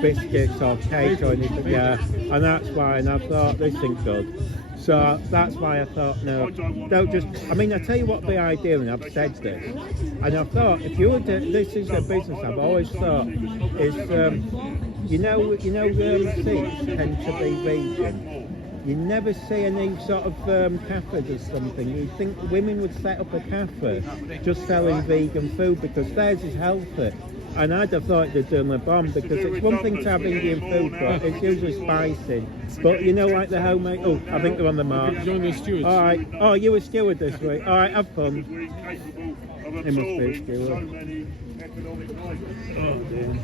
biscuits or cake or anything, yeah, and that's why, and I thought this ain't good, so that's why I thought, no, don't just, I mean, I tell you what the idea, and I've said this, and I thought, if you were to, this is a business I've always thought, is, you know, Sikhs tend to be vegan. You never see any sort of cafes or something. You think women would set up a cafe just selling vegan food because theirs is healthy. And I'd have thought they'd done a bomb because it's one thing to have Indian food, but it's usually spicy. But you know, like the homemade. Oh, I think they're on the mark. You're the steward. All right. Oh, you were steward this week. All right, have fun. He must be a steward. Oh dear.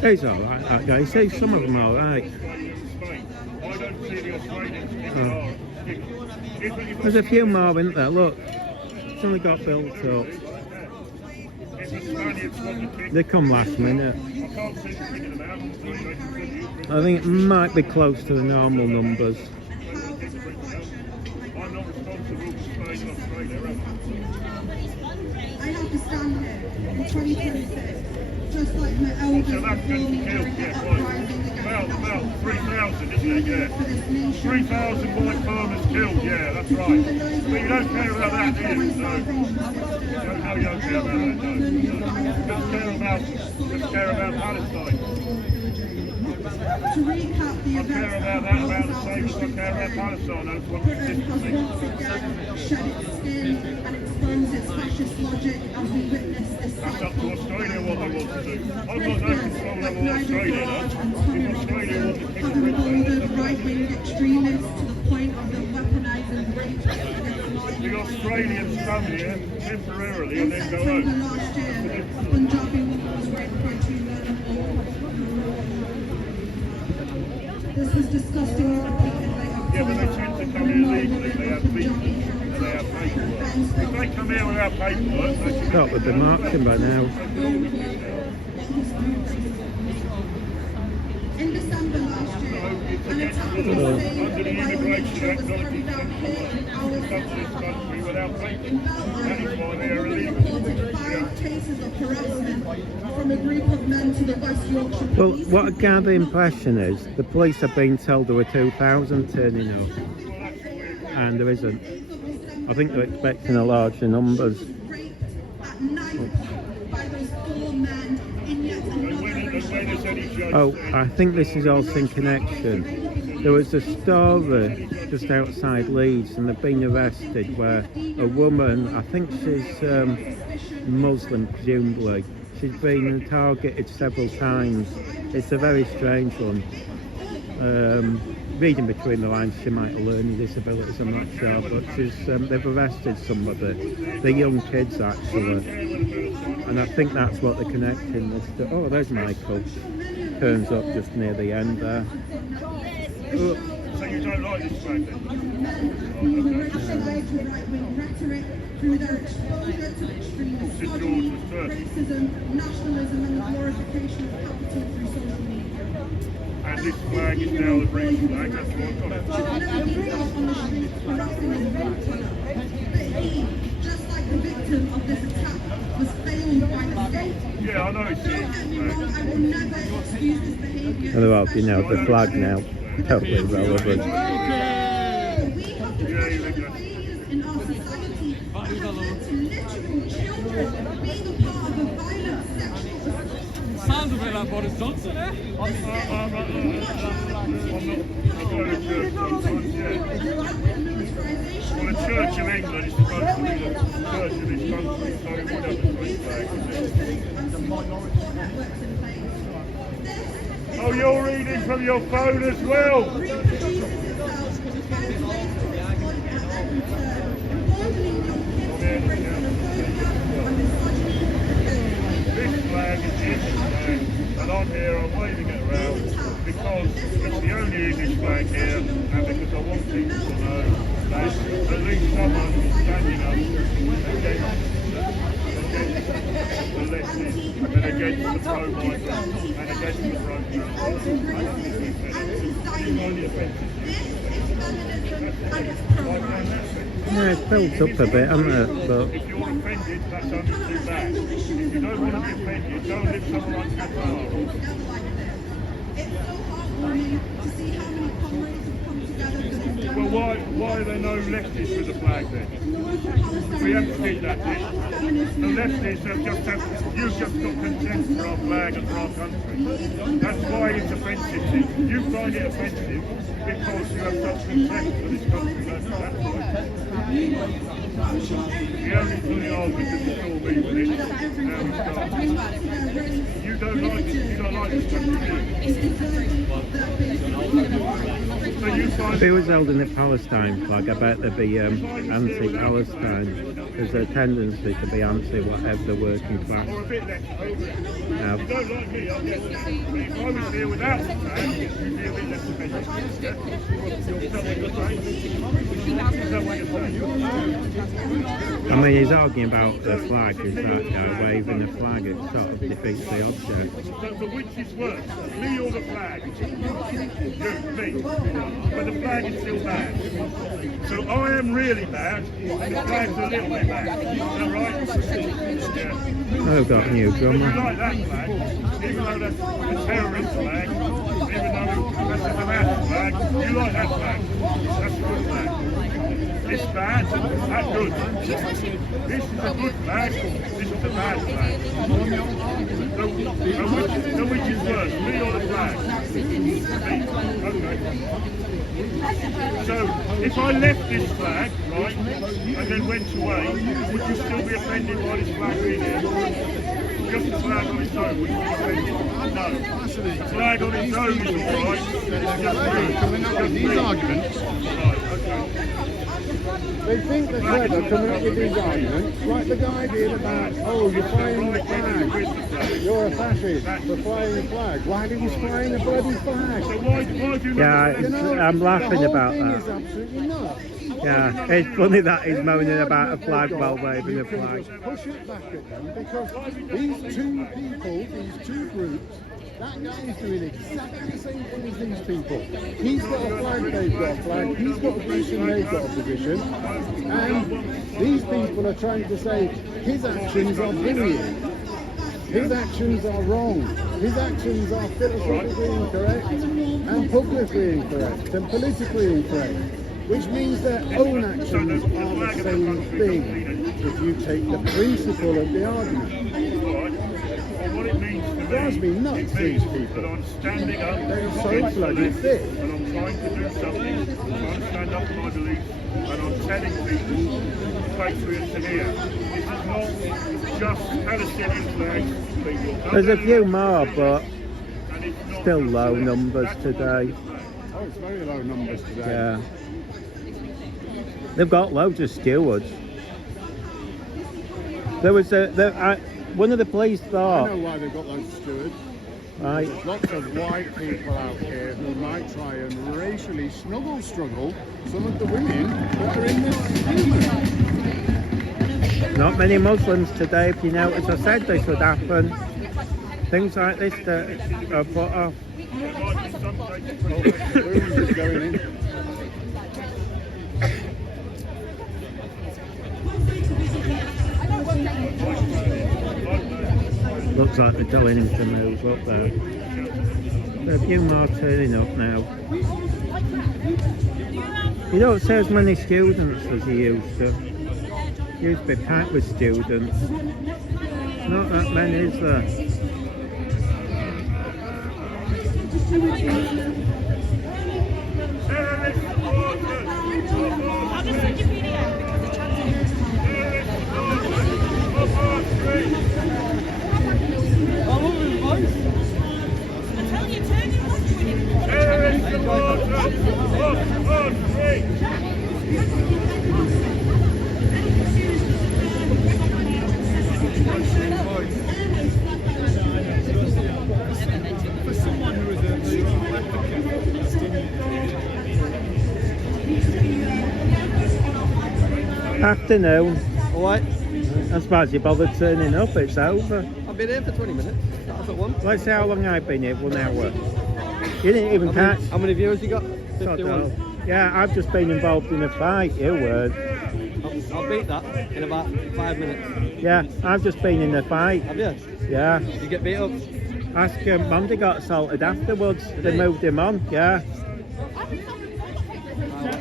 He's all right, that guy. He says some of them are all right. Oh. There's a few more, isn't there? Look, it's only got built up. They come last minute. I think it might be close to the normal numbers. I have to stand here in 2026, just like my elders before me during the uprising against about 3,000, isn't it? Yeah. 3,000 white farmers killed, yeah, that's right. But you don't care about that, do you? No. You don't care about that, no. Let's care about Palestine. To recap the I care about that about the same as I care about Palestine. That's what Britain has once again shed its skin and exposed its fascist logic as we witness this That's up to Australia what they want to do. I've got no control over Australia, no. If Australia wants to keep have emboldened right-wing extremists to the point of them weaponizing rape against the Australians come here temporarily and then go September home. last year, a Punjabi woman was raped by 2 men. This was disgustingly repeated later. Yeah, but they tend to come here legally. They have visas and they have paperwork. If they come here without paperwork, they should Thought they'd be marching by now. In December last year, an attack was under the Immigration Act, not to come to this country without paperwork. That is why they are illegal. reported 5 cases of harassment from a group of men to the West Yorkshire Well, police. what I gather the impression is the police have been told there were 2,000 turning up, and there isn't. I think they're expecting a larger numbers. Raped at night by those 4 men in yet another. Oh, I think this is also in connection. There was a story just outside Leeds, and they've been arrested where a woman, I think she's Muslim presumably, she's been targeted several times. It's a very strange one. Reading between the lines, she might have learning disabilities, I'm not sure, but she's they've arrested somebody. They're young kids actually, and I think that's what they're connecting this to. Oh, there's Michael. Turns up just near the end there. Oh. So you don't like this fact then? Who were radicalised with right-wing rhetoric through their exposure to extremist studies, racism, nationalism and the glorification of capital through social media. And this flag is now the British flag, that's what I've got. I've never been out on the street harassing his road tunnel, but he, just like the victim of this attack, was failed by the state. Yeah, I know it's Don't get me wrong, I will never excuse this behaviour. And well, you know, the flag now, totally irrelevant. We have depression failures in our society that have led to literal children being a part of a violent sexual assault. Sounds a bit like Boris Johnson, eh? Well, the Church of England is supposed to be the church of this country, so it would have a green flag. Oh, you're reading from your phone as well? seeing this flag here, and because I want people to know that at least someone is standing up against the leftists and against the pro-migrants and against the pro-terrorists. Yeah, it's built up a bit, hasn't it? But If you're offended, that's only too bad. If you don't want to be offended, don't live somewhere like that. It's so heartwarming to see how many comrades have come together for this Well, why are there no leftists with the flag then? We haven't seen that yet. The leftists have you've just got contempt for our flag and for our country. That's why it's offensive to you. You find it offensive because you have such contempt for this country. That's why. The only funny argument is it's all me with it. Now we start. You don't like it. You don't like this country, do you? if it was holding the Palestine flag, I bet there'd be anti-Palestine. There's a tendency to be anti-whatever the working class. Or a bit less. You don't like me, I get that. But if I was here without the flag, you'd be a bit less offended. I mean, he's arguing about the flag. Is that waving the flag? It sort of defeats the object. So which is worse, me or the flag? You, me. But the flag is still bad. So I am really bad, and the flag's a little bit bad. Is that right? Yeah. I've got a new But you drummer. like that flag, even though that's a terrorist flag, even though that's a Hamas flag, you like that flag. That's a good flag. This bad, that's good. This is a good flag, this is a bad flag. So which is worse, me or the flag? Me. Okay. So, if I left this flag, right, and then went away, would you still be offended by this flag being here? Just the flag on its own, would you be offended? No. The flag on its own is alright. Coming up with these arguments. Right, okay. They think they're clever coming up with these arguments, like the guy did about, oh, you're flying the flag, you're a fascist for flying the flag. Why did you flying a bloody flag? So why do you Yeah, I'm laughing about The whole that. thing is absolutely nuts. Yeah, it's funny that he's moaning about a flag while waving a flag. Push it back at them because these two people, these two groups, that guy is doing exactly the same thing as these people. He's got a flag, they've got a flag, he's got a position, they've got a position, and these people are trying to say his actions are brilliant, his actions are wrong, his actions are philosophically incorrect, and publicly incorrect, and politically incorrect. Which means their own actions are the same thing, if you take the principle of the argument. What it means to me, Drives me nuts, these people. that I'm standing up, They're so against the bloody left, thick. and I'm trying to do something, I'm trying to stand up for my beliefs, and I'm telling people, patriots are here. This is not just Palestinian flags, people. There's a few more, but still low numbers today. Oh, it's very low numbers today. Yeah. They've got loads of stewards. There was one of the police I thought, know why they've got loads of stewards. right, There's lots of white people out here who might try and racially struggle some of the women that are in this steward. not many Muslims today, if you notice. I said this would happen. Things like this that are put off. Booms is going in. Looks like they're telling him to move up there. There are a few more turning up now. You don't see as many students as you used to. Used to be packed with students. Not that many, is there? For someone who is a strong advocate for Palestinian afternoon. Alright. I'm surprised you bothered turning up. It's over. I've been here for 20 minutes. That's at 1. Let's see how long I've been here. 1 hour. You didn't even catch. How many viewers you got? Sod 51. off. Yeah, I've just been involved in a fight. You were. I'll beat that in about 5 minutes. Yeah, I've just been in a fight. Have you? Yeah. Did you get beat up? Ask him. Monday got assaulted afterwards. They moved him on. Yeah.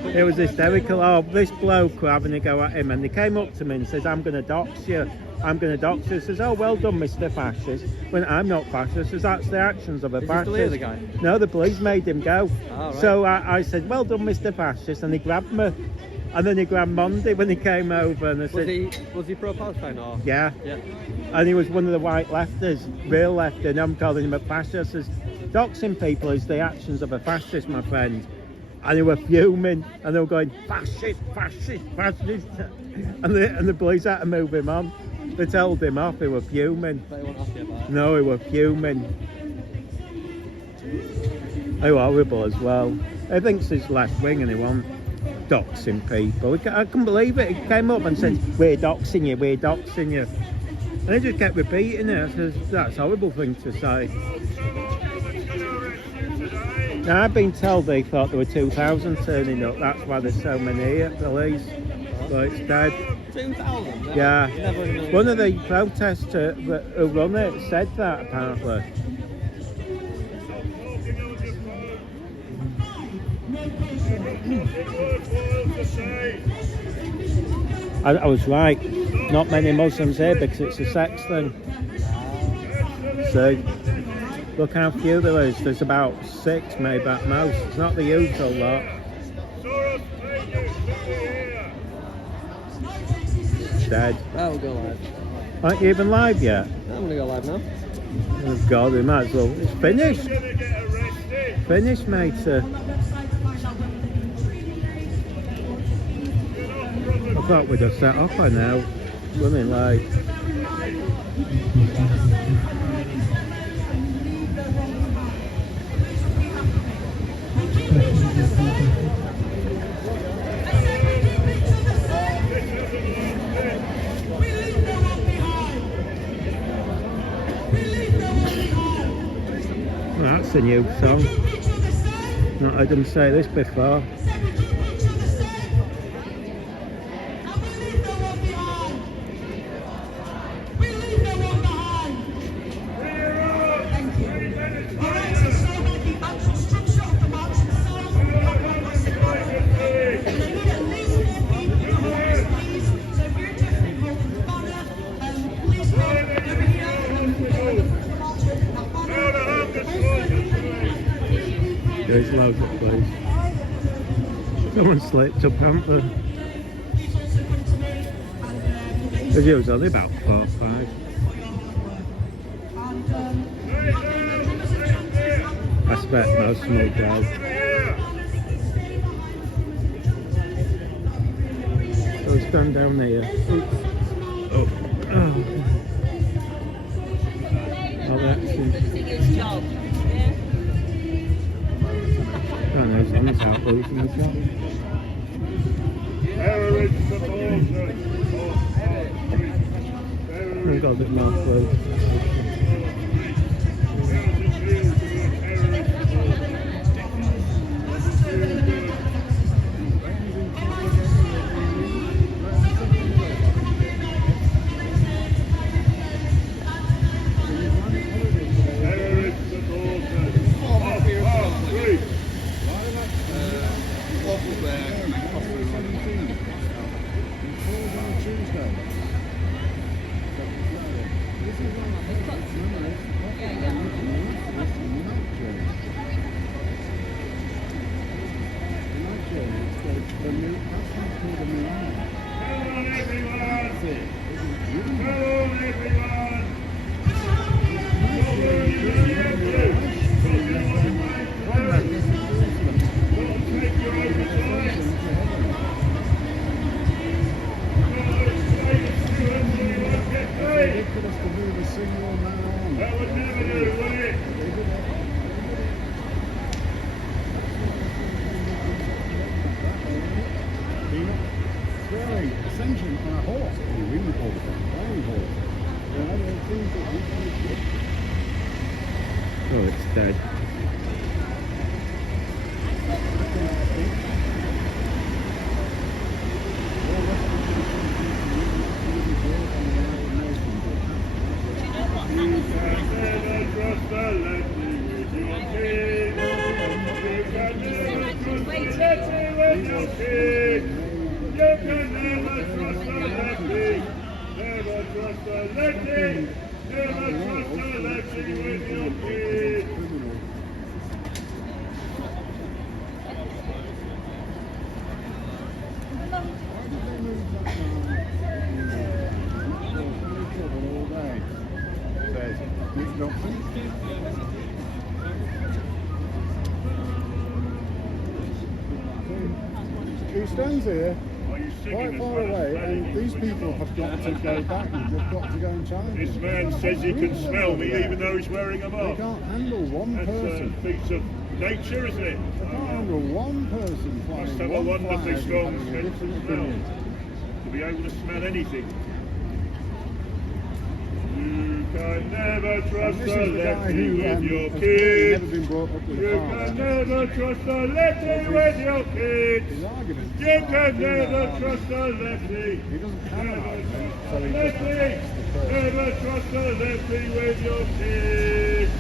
It was hysterical. Oh, this bloke were having a go at him, and they came up to me and says, "I'm going to dox you. I'm going to dox you." Says, "Oh, well done, Mr. Fascist." When I'm not fascist, says that's the actions of a Is he fascist. still here, the guy? No, the police made him go. Oh, right. So I said, "Well done, Mr. Fascist," and he grabbed me. And then he grabbed Monday when he came over, and I said, Was he pro-Palestine or? Yeah. Yeah. And he was one of the white lefters, real left, and I'm calling him a fascist. Says, doxing people is the actions of a fascist, my friend. And they were fuming, and they were going, fascist, fascist, fascist. And the police had to move him on. They told him off, they were fuming. They won't ask you about it. No, they were fuming. They were horrible as well. He thinks he's left wing and he won't. Doxing people. I couldn't believe it. He came up and said, "We're doxing you, we're doxing you." And he just kept repeating it. I said, "That's a horrible thing to say." Now, I've been told they thought there were 2,000 turning up. That's why there's so many here, police. But it's dead. 2,000? Yeah. Never known. One of the protesters who run it said that, apparently. I was right. Not many Muslims here because it's a sex thing. See, look how few there is. There's about 6 maybe at most. It's not the usual lot. Dead. I'll go live. Aren't you even live yet? I'm going to go live now. Oh God, we might as well. It's finished. Finished, mate. I thought we'd have set off by now. Running late. Well, that's a new song. Not heard them say this before. There's loads of place. Someone slipped up, haven't they? The view's only about 4 or 5. I expect most of them will go. So it's gone down here. Oops. Oh. Oh, that's it. Oh no, someone's out losing the job. I've got a bit more clue. ascension on a horse. You read all the time, flying horse. Oh, it's dead. You can never trust a lady with your kids. You can never trust a lady with your kids. You can never trust a lady. Never trust a lady. Never trust a lady with your kids. He stands here quite far away, and these people have got to go back and they've got to go and challenge This him. man says he can smell me even though he's wearing a They mask. can't handle one That's person. a piece of nature, isn't it? They can't handle one person flying Must have a one wonderfully flag strong and having a sense of different smell opinion. to be able to smell anything. You can never trust This a is the guy lefty who with your has kids. never been brought up with You a father. can never trust a lefty with your kids. His argument. You can never trust a lefty. He doesn't have an argument, so he just Lefty, attacks the person. never trust a lefty with your kids.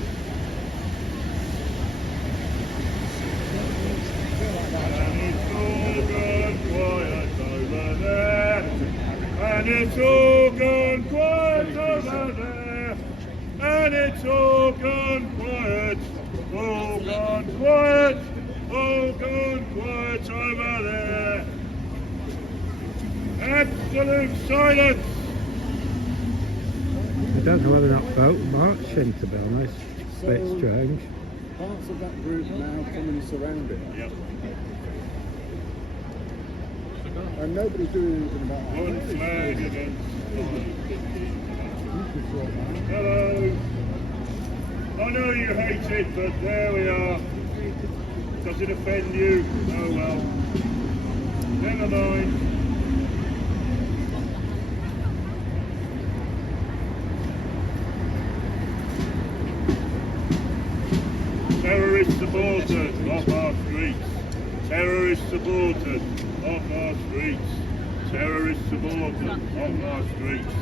And it's all gone quiet over there. And it's all gone quiet. All gone quiet. All gone quiet over there. Absolute silence. I don't know whether or not vote marching, to be honest. It's a bit So- strange. Parts of that group now come and surround it. Yep. And nobody's doing anything about that. One Nobody's flag doing against You could sort that out. Hello. I know you hate it, but there we are. Does it offend you? Oh well. Never mind. Terrorist supporters off our streets. Terrorist supporters off our streets. Terrorist supporters off our streets.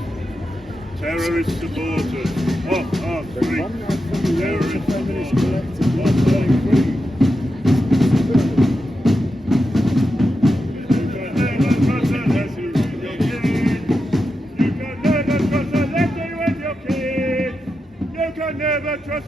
Terrorist supporters off our streets. Terrorist supporters off our streets.